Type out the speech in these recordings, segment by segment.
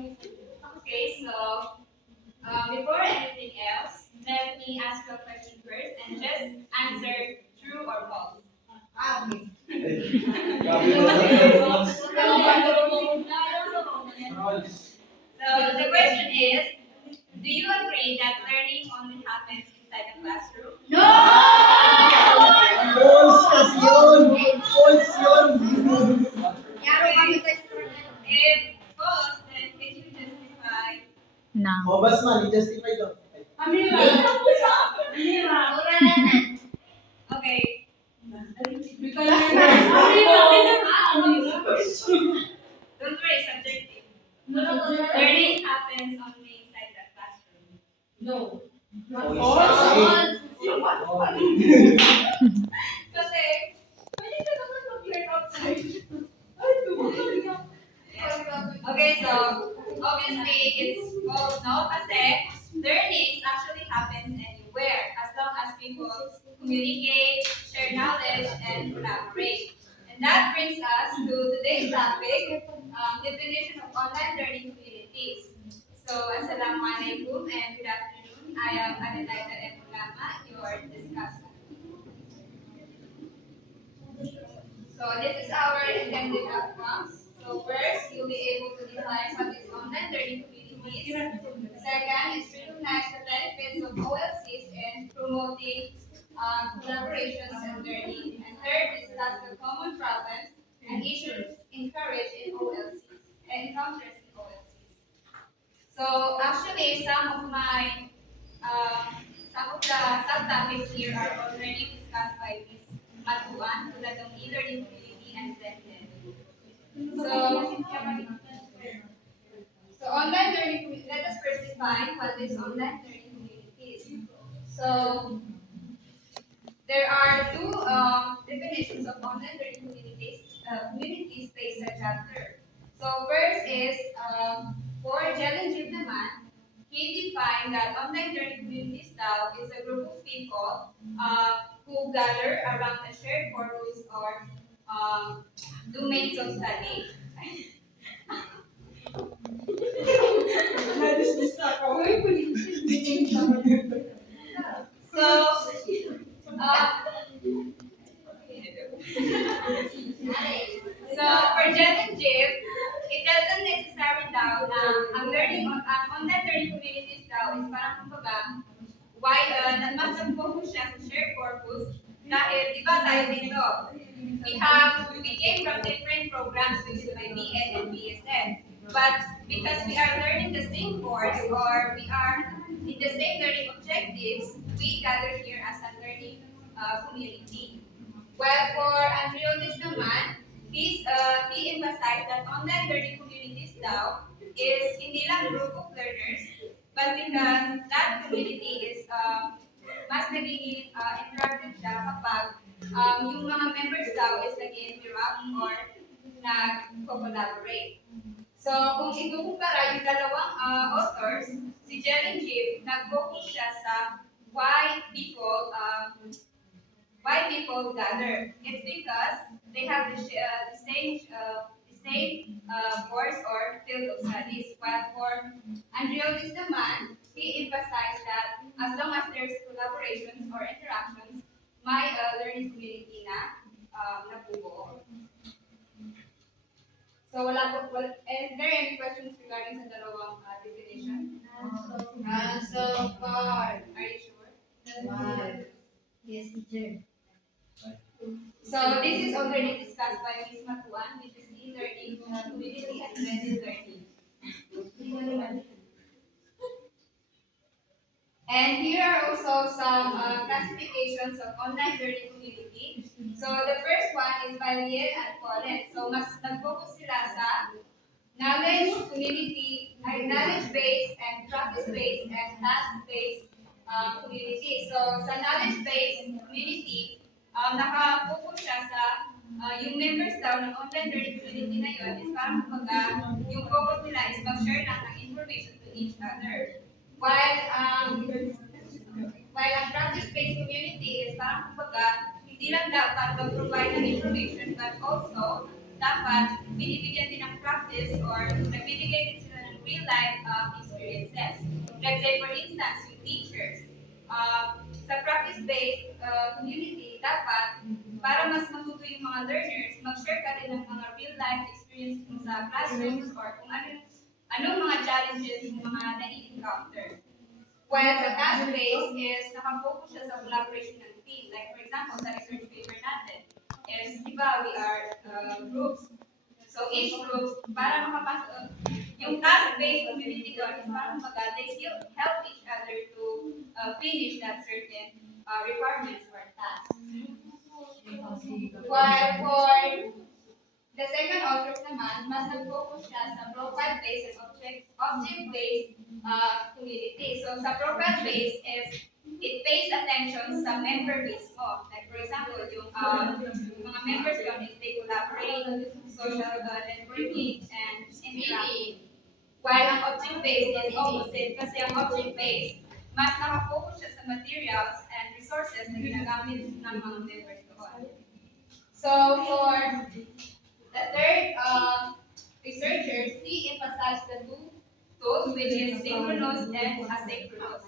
Okay, so before anything else, let me ask you a question first and just answer true or false. Okay. So the question is, do you agree that learning only happens inside the classroom? False kasi yun! False yun! If false, then can you justify? Now. O, bas man, i-justify daw. Okay. Don't worry, subjective. Learning happens only inside the classroom. Kasi, pwede ka naman mag-learn outside. Okay, so obviously it's false, no? Kasi learning actually happens anywhere as long as people communicate, share knowledge, and collaborate. And that brings us to today's topic, definition of online learning communities. So, Assalamualaikum and good afternoon. I am Adelaida M. Ulama, your discussant. So this is our intended outcomes. So first, you'll be able to define what is online learning communities. Second is recognize the benefits of OLCs in promoting collaborations and learning. And third, discuss the common problems and issues encouraged in OLCs and encounters in OLCs. So actually, some of the subtopics here are already discussed by Ms. Matuan, tulad ng e-learning community and blended. So online learning community, let us first define what is online learning communities. So there are two definitions of online learning communities based on chapter. So first is for Jelen Jeev naman, he defined that online learning community style is a group of people who gather around a shared purpose or domains of study. So, so for Jen and Jib, it doesn't necessarily daw na ang online learning communities daw is parang kumbaga, why, mas nag-focus siya sa shared purpose dahil iba tayo dito. We came from different programs which is my BN and BSN. But because we are learning the same course or we are in the same learning objectives, we gather here as a learning community. Well, for Andreotis naman, he emphasized that online learning communities daw is hindi lang group of learners, but because that community is mas nagiging interactive siya kapag yung mga members daw is nag-interact or nag-collaborate. So, kung ikukumpara yung dalawang authors, si Jelen Jeev, nag-focus siya sa why people gather. It's because they have the same course or field of studies. While for Andreotis naman, he emphasized that as long as there's collaborations or interactions, may learning community na nabubuo. So, is there any questions regarding sa dalawang definition? So far. Are you sure? Yes, teacher. So, this is already discussed by Ms. Matuan, which is e-learning, community, and blended learning. And here are also some classifications of online learning community. So, the first one is by Liel and Colin. So, mas nag-focus sila sa knowledge community, knowledge-based and practice-based and task-based community. So, sa knowledge-based community, naka-focus siya sa yung members daw ng online learning community na yun is parang kumbaga, yung focus nila is mag-share lang ng information to each other. While ang practice-based community is parang kumbaga, hindi lang dapat mag-provide ng information but also dapat binibigyan din ng practice or nagbibigay din sila ng real life experiences. Let's say, for instance, yung teachers, sa practice-based community, dapat para mas matuto yung mga learners, mag-share ka rin ng mga real life experience mo sa classrooms or kung anong mga challenges yung mga na-encounter. While the task-based is nakafocus siya sa collaboration ng team. Like for example, sa research paper natin, is, di ba, we are groups. So each group, para makapasok, yung task-based community doon is para kumbaga, they still help each other to finish that certain requirements or tasks. While for the second authors naman, mas nag-focus siya sa profile-based and object-based community. So sa profile-based is, it pays attention sa member mismo. Like for example, yung mga members yun is they collaborate, social networking, and interact. While ang object-based is opposite kasi ang object-based, mas nakafocus siya sa materials and resources na ginagamit ng mga members doon. So for the third researchers, he emphasized the two tools, which is synchronous and asynchronous.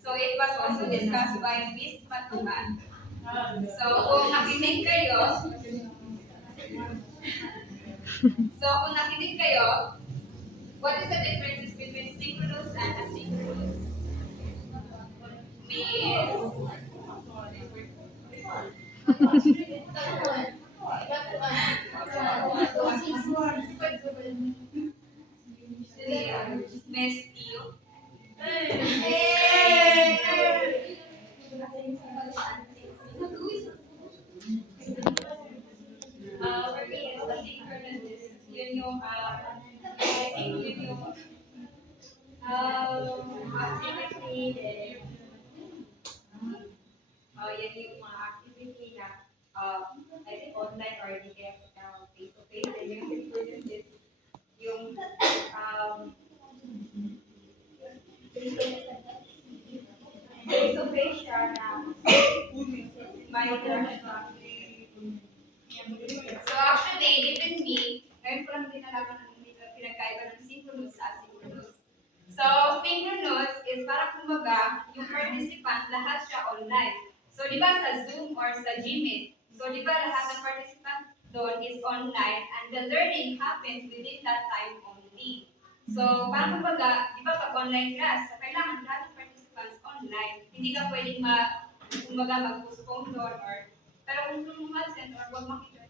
So it was also discussed by Ms. Matuman. So kung nakinig kayo, what is the difference between synchronous and asynchronous? Miss Tio? For me, it's asynchronous. Yun yung, I think yun yung activity yan yung mga activity na I think online or di kaya face-to-face. And yung synchronous is yung face-to-face siya na may interaction. So actually, even me, ngayon ko lang din nalaman ng pinagkaiba ng synchronous sa asynchronous. So, synchronous is parang kumbaga, yung participant, lahat siya online. So, di ba sa Zoom or sa Gmeet, so di ba lahat ng participant doon is online and the learning happens within that time only. So, parang kumbaga, di ba pag online class, so kailangan lahat ng participants online. Hindi ka pwedeng kumbaga mag-postpone doon or pero kung gusto mo mag-send or huwag makita.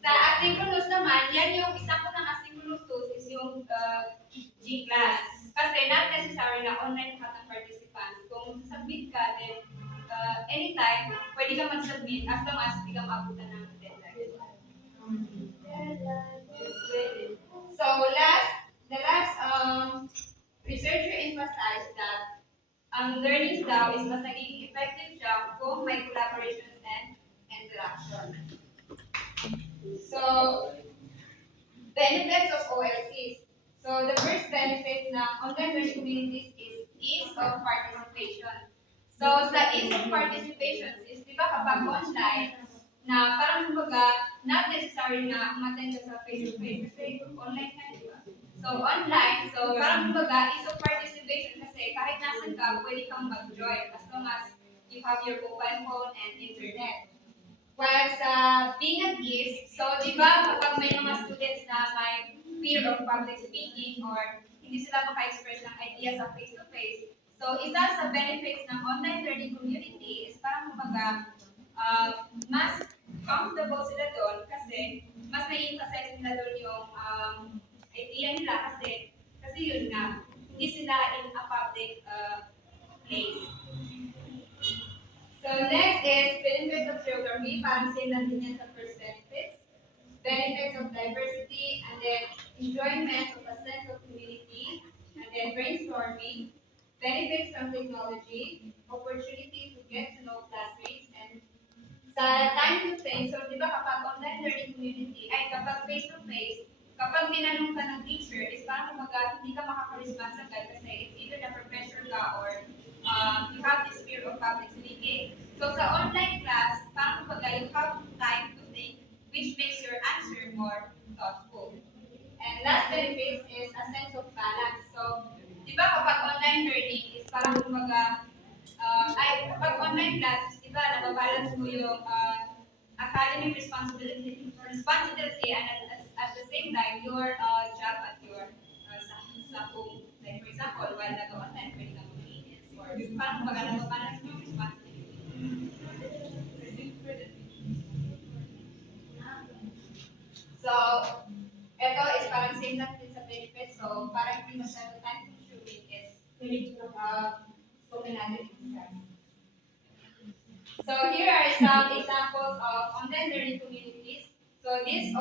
Sa asynchronous naman, yan yung isang ng asynchronous tools is yung G-class. Kasi not necessary na online lahat ng participants. Kung submit ka, then anytime, pwede ka mag-submit as long as hindi ka maabutan ng deadline. So the last researcher emphasized that ang learning daw is mas nagiging effective siya kung may collaboration and interaction. So, benefits of OLCs. So, the first benefit ng online learning communities is ease of participation. So, sa ease of participation is, di ba kapag online, na parang kumbaga, not necessary na umattend ka sa face-to-face kasi online ka, di ba? So, online, so parang kumbaga, ease of participation kasi kahit nasan ka, pwede kang mag-join as long as you have your mobile phone and internet. While sa being at ease, so di ba kapag may mga students na may fear of public speaking or hindi sila maka-express ng ideas sa face-to-face, so isa sa benefits ng online learning community is parang kumbaga mas comfortable sila doon kasi mas na-emphasize nila doon yung idea nila kasi yun nga, hindi sila in a public place. So next is benefits of geography. Parang same lang din yan sa first benefits. Benefits of diversity, and then enjoyment of a sense of community, and then brainstorming. Benefits from technology, opportunity to get to know classmates, and sa time to think, so di ba kapag online learning community, ay kapag face-to-face, kapag tinanong ka ng teacher, is parang kumbaga hindi ka makaka-response agad kasi it's either na-professor ka or you have this fear of public speaking. So sa online class, parang kumbaga you have time to think which makes your answer more thoughtful. And last benefits is a sense of balance. So, di ba kapag online learning is parang kumbaga, kapag online classes, di ba, nababalance mo yung academic responsibility and at the same time, your job at your sa home. Like for example, while nag-online, pwede kang maglinis or parang kumbaga nababalance mo yung responsibility. So, ito is parang same lang din sa benefits. So, parang hindi masyado time consuming is spoken natin discuss. So, here are some examples of online learning communities. So, these